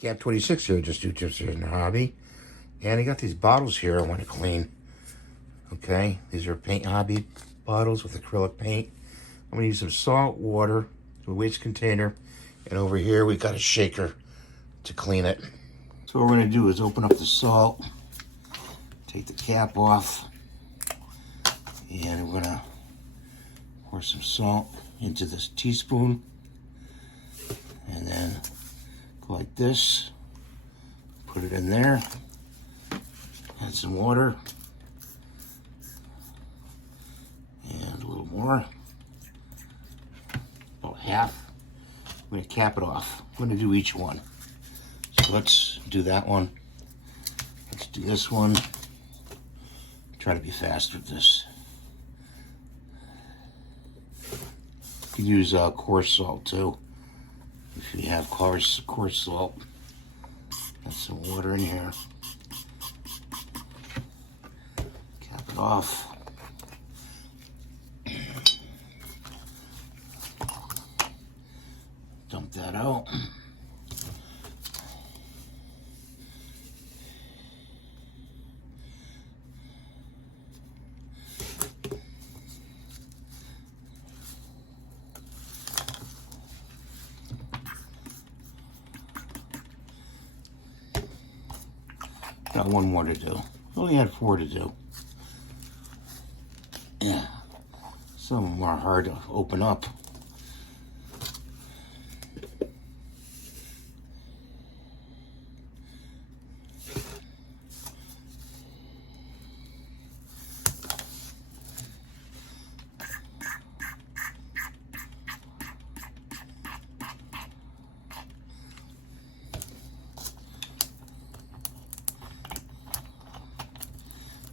Cap 26 here, just do tips here in the hobby. And I got these bottles here I want to clean. Okay, these are paint hobby bottles with acrylic paint. I'm going to use some salt water, a waste container, and over here we got a shaker to clean it. So what we're going to do is open up the salt, take the cap off, and we're going to pour some salt into this teaspoon, and then go like this, put it in there, add some water, and a little more, about half. I'm going to cap it off. I'm going to do each one. So let's do that one. Let's do this one. Try to be fast with this. You can use coarse salt too, if you have coarse salt. Got some water in here. Cap it off. Dump that out. Got one more to do. Only had 4 to do. Yeah. Some of them are hard to open up.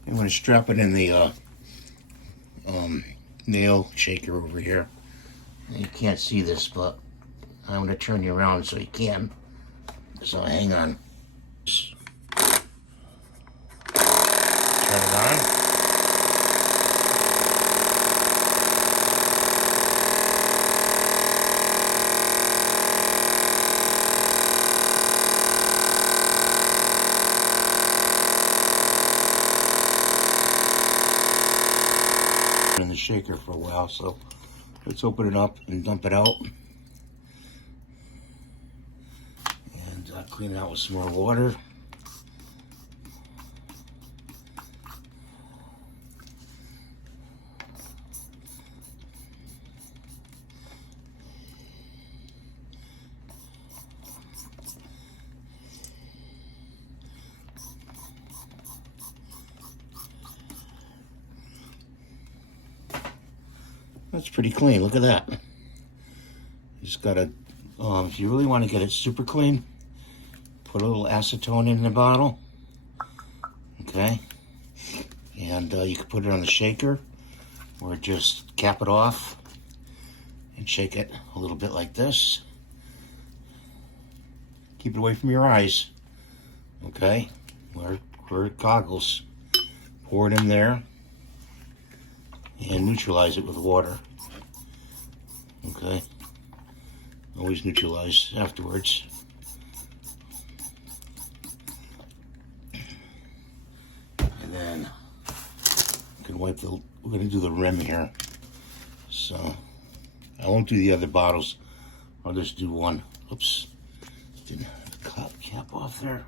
I'm going to strap it in the nail shaker over here. You can't see this, but I'm going to turn you around so you can. So hang on. Turn it on. In the shaker for a while, so let's open it up and dump it out, and clean it out with some more water. That's pretty clean. Look at that. You just gotta, if you really want to get it super clean, put a little acetone in the bottle. Okay. And you can put it on the shaker, or just cap it off and shake it a little bit like this. Keep it away from your eyes. Okay. Wear goggles. Pour it in there and neutralize it with water. Okay, always neutralize afterwards. And then you can wipe the, we're going to do the rim here. So I won't do the other bottles. I'll just do one. Oops, didn't have the cap off there.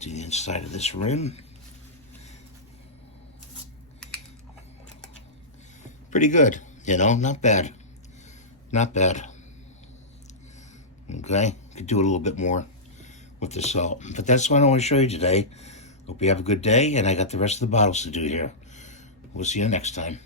To the inside of this rim. Pretty good, you know, not bad. Not bad. Okay, could do a little bit more with the salt. But that's what I want to show you today. Hope you have a good day, and I got the rest of the bottles to do here. We'll see you next time.